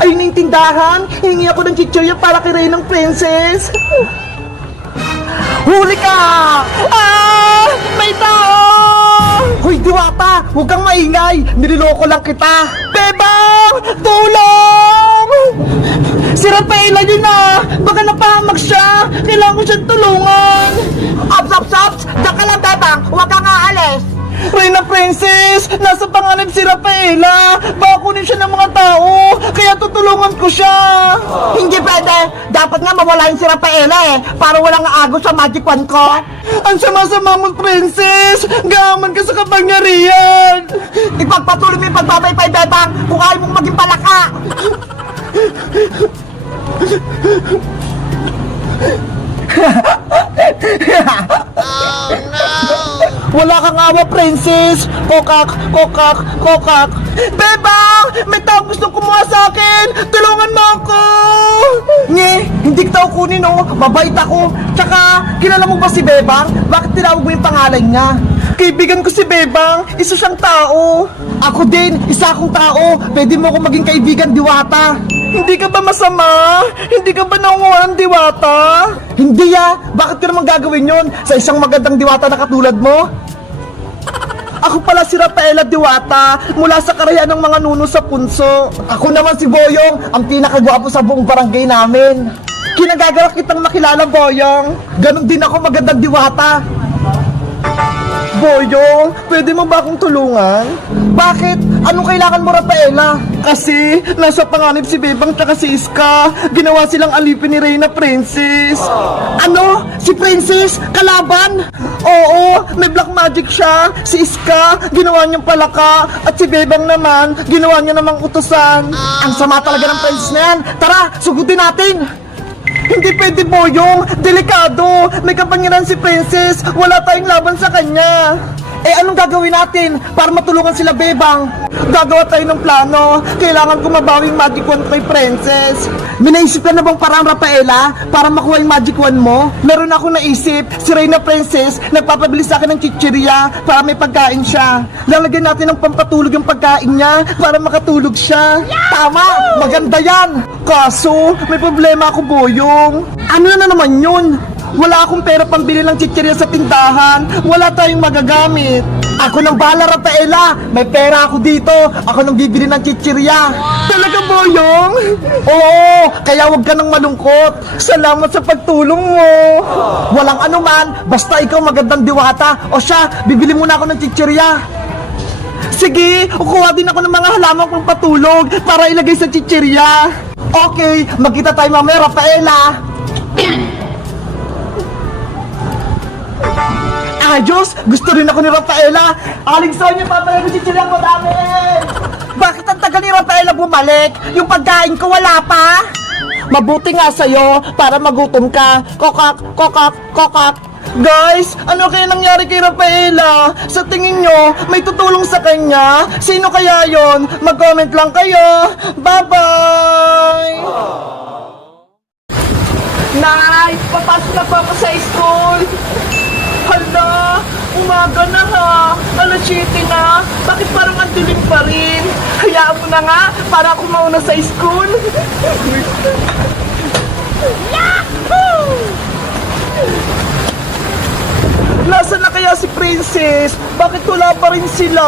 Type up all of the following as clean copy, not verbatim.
Ayun na yung tindahan. Hingi ako ng chichirya para kay Reynang Princess. Huli ka! Ah! May tao! Hoy, Diwata! Huwag kang maingay! Nililoko lang kita! Bebang! Tulong! Si Rafaela yun na! Baka napahamak siya! Kailangan ko siyang tulungan! Ops! Diyan ka lang, Bebang! Huwag kang aalis! Reyna Princess! Nasa panganib si Rafaela! Baka kunin siya ng mga tao! Kaya tutulungan ko siya! Hindi pwede! Dapat nga mawala si Rafaela para walang agos sa magic wand ko! Ang sama-sama mo, Princess! Gaman ka sa kapangyarihan! Ipagpatuloy mo yung pagbabaypay, Bebang, kung ayaw mong maging palaka! Wala kang awa, Princess! Kokak! Bebang! May tao gustong kumuha sa akin! Tulungan mo ako! Nge! Hindi kita kunin, oh! Mabait ako! Tsaka, kilala mo ba si Bebang? Bakit tinawag mo yung pangalan niya? Kaibigan ko si Bebang! Isa siyang tao! Ako din! Isa akong tao! Pwede mo akong maging kaibigan, Diwata! Hindi ka ba masama? Hindi ka ba nangunguha ng Diwata? Hindi Bakit ka naman gagawin yun sa isang magandang Diwata na katulad mo? Ako pala si Rafaela Diwata mula sa karayan ng mga nuno sa punso. Ako naman si Boyong, ang pinakagwapo sa buong barangay namin. Kinagagawa kitang makilala, Boyong. Ganon din ako magandang Diwata. Boyong, pwede mo ba akong tulungan? Bakit? Anong kailangan mo, Rafaela? Kasi, nasa panganib si Bebang tsaka si Iska. Ginawa silang alipin ni Reyna Princess. Ano? Si Princess? Kalaban? Oo, may black magic siya. Si Iska, ginawa niyang palaka. At si Bebang naman, ginawa niya namang utusan. Ang sama talaga ng Princess na yan. Tara, sugutin natin! Hindi pwede, Boyong! Delikado! May kapangyarihan si Princess! Wala tayong laban sa kanya! Eh, anong gagawin natin para matulungan sila, Bebang? Gagawa tayo ng plano. Kailangan ko mabawing magic wand kay Princess. May naisip ka na bang parang, Rafaela, para makuha yung magic wand mo? Meron ako naisip. Si Reyna Princess nagpapabili sa akin ng chichirya para may pagkain siya. Lalagyan natin ng pampatulog yung pagkain niya para makatulog siya. Tama! Maganda yan! Kaso, may problema ako, Boyong. Ano na naman yun? Wala akong pera pambili ng chichirya sa tindahan. Wala tayong magagamit. Ako nang bahala, Rafaela. May pera ako dito. Ako nang bibili ng chichirya. Talaga, Boyong? Oo, kaya wag ka nang malungkot. Salamat sa pagtulong mo. Walang anuman, basta ikaw magandang Diwata. O siya, bibili muna ako ng chichirya. Sige, kukuha din ako ng mga halaman kong patulog para ilagay sa chichirya. Okay, magkita tayo mamaya, Rafaela. Ayos! Gusto rin ako ni Rafaela! Aling Sonia, papaya ko si Chilang madami! Bakit ang tagal ni Rafaela bumalik? Yung pagkain ko wala pa? Mabuti nga sa'yo para magutom ka. Kokak! Guys, ano kaya nangyari kay Rafaela? Sa tingin nyo, may tutulong sa kanya? Sino kaya yon? Mag-comment lang kayo! Bye-bye! Nay! Papasok na po ako sa school! Hala! Umaga na ha! Alas 7 na! Bakit parang ang dilim pa rin? Hayaan mo na nga para ako mauna sa school! Yahoo! Nasaan na kaya si Princess? Bakit wala pa rin sila?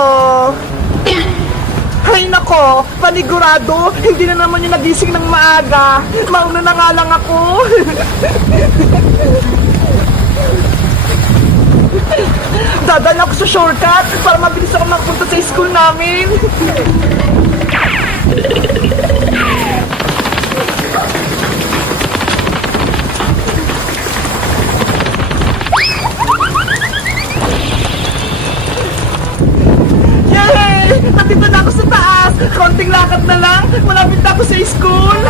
Hay nako, panigurado, hindi na naman yung nagising ng maaga. Mauna na nga lang ako. Dadala ako sa shortcut para mabilis ako magpunta sa school namin. Yay! Nandito na ako sa taas. Konting lakad na lang. Malapit na ako sa school.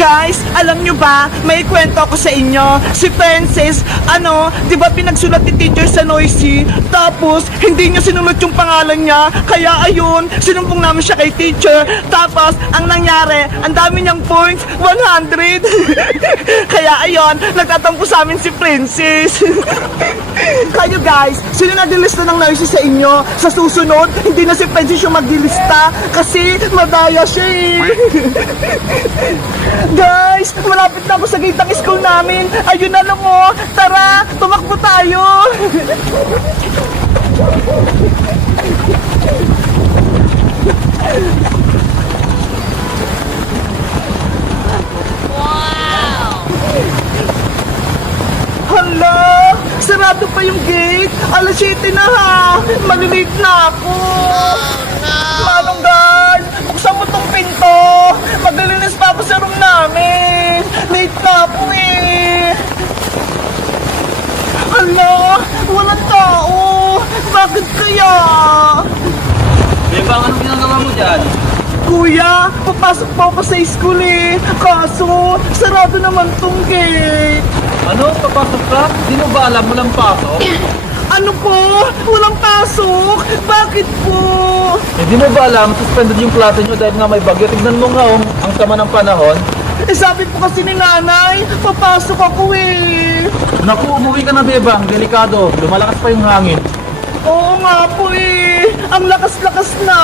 Guys, alam nyo ba, may kwento ako sa inyo. Si Princess, di ba pinagsulat ni teacher sa Noisy? Tapos, hindi niya sinulat yung pangalan niya. Kaya ayun, sinumpong namin siya kay teacher. Tapos, ang nangyari, ang dami niyang points, 100. Kaya ayun, nagtatampo sa amin si Princess. Kayo guys, sino nagdilista ng Noisy sa inyo? Sa susunod, hindi na si Princess yung magdilista kasi madaya siya eh. Guys, malapit na ako sa gate ng school namin. Ayun na lang oh. Tara, tumakbo tayo. Hala, sarado pa yung gate. Alas 7 na ha. Malilate na ako. Manong guard, buksan mo tong pinto. Maglilinis pa ako sa room namin. Late na ako eh. Hala, walang tao. Bakit kaya? Bebang, anong ginagawa mo dyan? Kuya, papasok pa ako sa school eh. Kaso, sarado naman tong gate. Ano? Papasok ka? Di mo ba alam walang pasok? Ano po? Walang pasok? Bakit po? Eh, di mo ba alam suspended yung klase nyo dahil nga may bagyo? Tignan mo nga ang sama ng panahon. Eh sabi po kasi ni nanay, papasok ako eh. Naku, umuwi ka na, Bebang. Delikado. Lumalakas pa yung hangin. Oo nga po eh. Ang lakas-lakas na.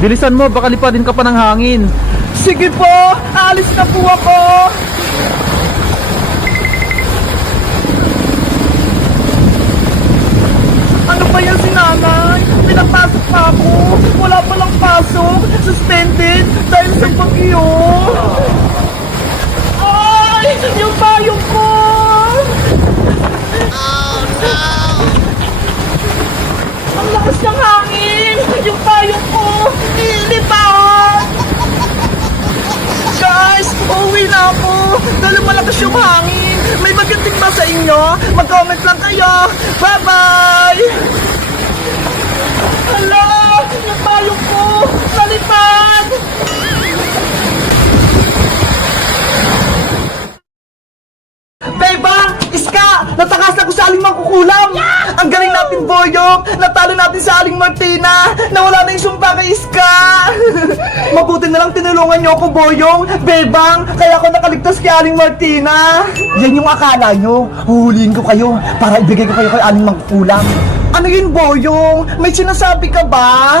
Bilisan mo, baka lipadin ka pa ng hangin. Sige po, aalis na po ako. Ano ba yan si nanay? Pinapasok pa ako. Wala palang pasok. Suspended dahil sa bagyo. Ay! Yung payong ko! Oh no! Ang lakas ng hangin! Yung payong ko! Nilipad! Guys! Uuwi na ako! Dahil malakas yung hangin! May magating ba sa inyo? Mag-comment lang kayo! Bye-bye! Hala! Yung payong ko! Nalipad! Bebang! Iska! Natakas ako sa aling mangkukulam! Ang galing natin, Boyong! Natalo natin sa aling Martina! Nawala na yung sumpa kay Iska! Mabuti na lang tinulungan niyo ako, Boyong! Bebang! Kaya ako nakaligtas kay aling Martina! Yan yung akala nyo! Huhulihin ko kayo para ibigay ko kayo kay aling mangkukulam! Ano yun, Boyong? May sinasabi ka ba?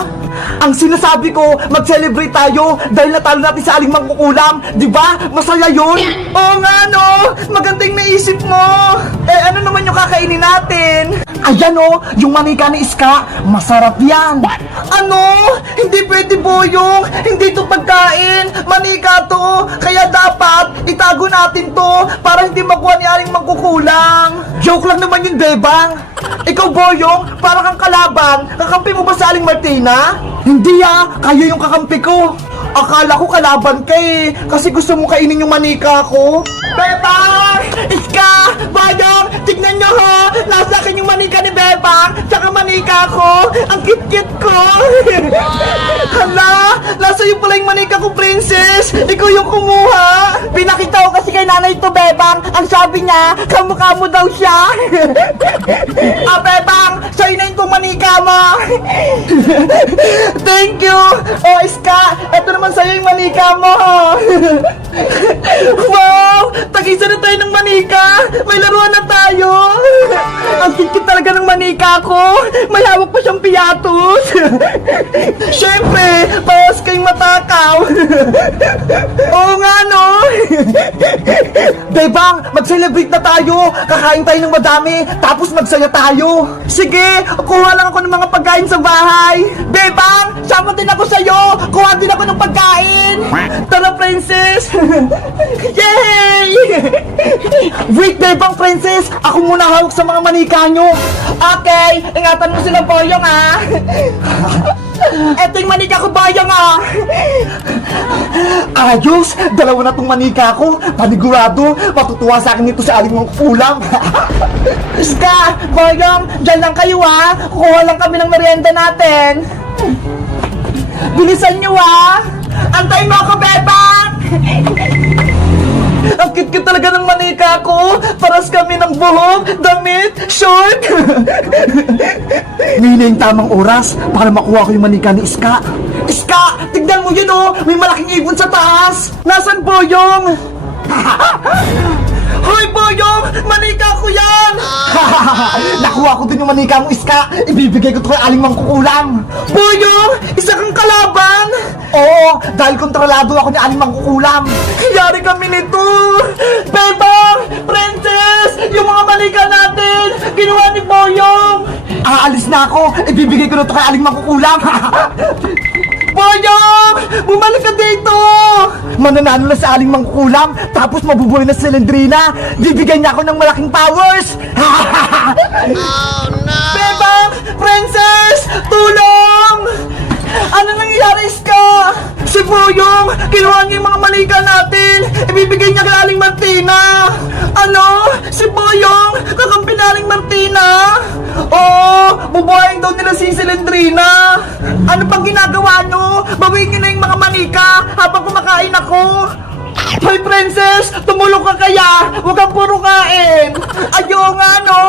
Ang sinasabi ko, mag-celebrate tayo dahil natalo natin sa aling mangkukulam. Di ba? Masaya yun? Oo nga, no? Magandang naisip mo. Eh, ano naman yung kakainin natin? Ayan, oh, yung manika ni Iska. Masarap yan. Ano? Hindi pwede, Boyong. Hindi to pagkain. Manika to. Kaya dapat itago natin to para hindi makuha ni aling mangkukulam. Joke lang naman yun, Bebang. Ikaw, Boyong, para kang kalaban. Kakampi mo ba sa aling Martina? Hindi kayo yung kakampi ko. Akala ko kalaban ka eh. Kasi gusto mo kainin yung manika ko. Bebang! Iska! Boyong! Tignan nyo ho! Nasa akin yung manika ni Bebang! Tsaka manika ko! Ang cute-cute ko! Hala! Nasa iyo pala yung manika ko, Princess! Ikaw yung kumuha! Pinakita ko kasi kay nanay to, Bebang! Ang sabi niya, kamukha mo daw siya! Bebang! Sa'yo na yung manika mo! Thank you! Oh, Iska! Eto naman sa'yo yung manika mo! Wow! Tag-isa na tayo ng manika! May laruan na tayo! Ang kikit talaga ng manika ko! May hawak pa siyang piyatos! Siyempre, parehas kayong matakaw! Oo nga, no? Bebang, mag-celebrate na tayo! Kakain tayo ng madami, tapos magsaya tayo! Sige, kuha lang ako ng mga pagkain sa bahay! Bebang, sama din ako sa'yo! Kuha din ako ng pagkain! Tara, Princess! Yay! Wait, Bebang, Princess! Ako muna hawak sa mga manika nyo! Okay, ingatan mo sila, Boyong, ha! Eto yung manika ko, Boyong, ha! Ayos! Dalawa na tong manika ko! Panigurado! Matutuwa sa akin ito sa aling mong kulang! Iska! Boyong! Diyan lang kayo, ha! Kukuha lang kami ng merienda natin! Bilisan nyo, ha! Antayin mo ako, Bebang! Ang cute-cute talaga ng manika ko. Paras kami ng buhok, damit, short. Ngayon na yung tamang oras para makuha ko yung manika ni Iska. Iska, tignan mo yun oh. May malaking ibon sa taas. Nasaan Boyong? Hoy Boyong! Manika ko yan! Nakuha ko din yung manika mo, Iska. Ibibigay ko to kay Aling Mangkukulam. Boyong! Isa kang kalaban! Oo, dahil kontrolado ako ni Aling Mangkukulam. Yari kami nito! Bebang! Princess! Yung mga manika natin! Ginawa ni Boyong! Aalis na ako! Ibibigay ko na to kay Aling Mangkukulam. Boyong! Bumalik ka dito! Mananalo na sa Aling Mangkukulam, tapos mabubuhay na si Lendrina. Bibigyan niya ako ng malaking powers. Oh no! Bebang! Princess! Tulong! Ano nangyayari, Iska? Si Boyong! Kinuha niya yung mga manika natin! Ibibigay niya kay Aling Martina! Ano? Si Boyong! Kakampi na Aling Martina! Oo! Bubuhayin daw nila si Silendrina! Ano pang ginagawa nyo? Bawiin nyo na yung mga manika habang kumakain ako! Hoy, Princess! Tumulong ka kaya! Huwag kang puro kain! Ayaw nga, no?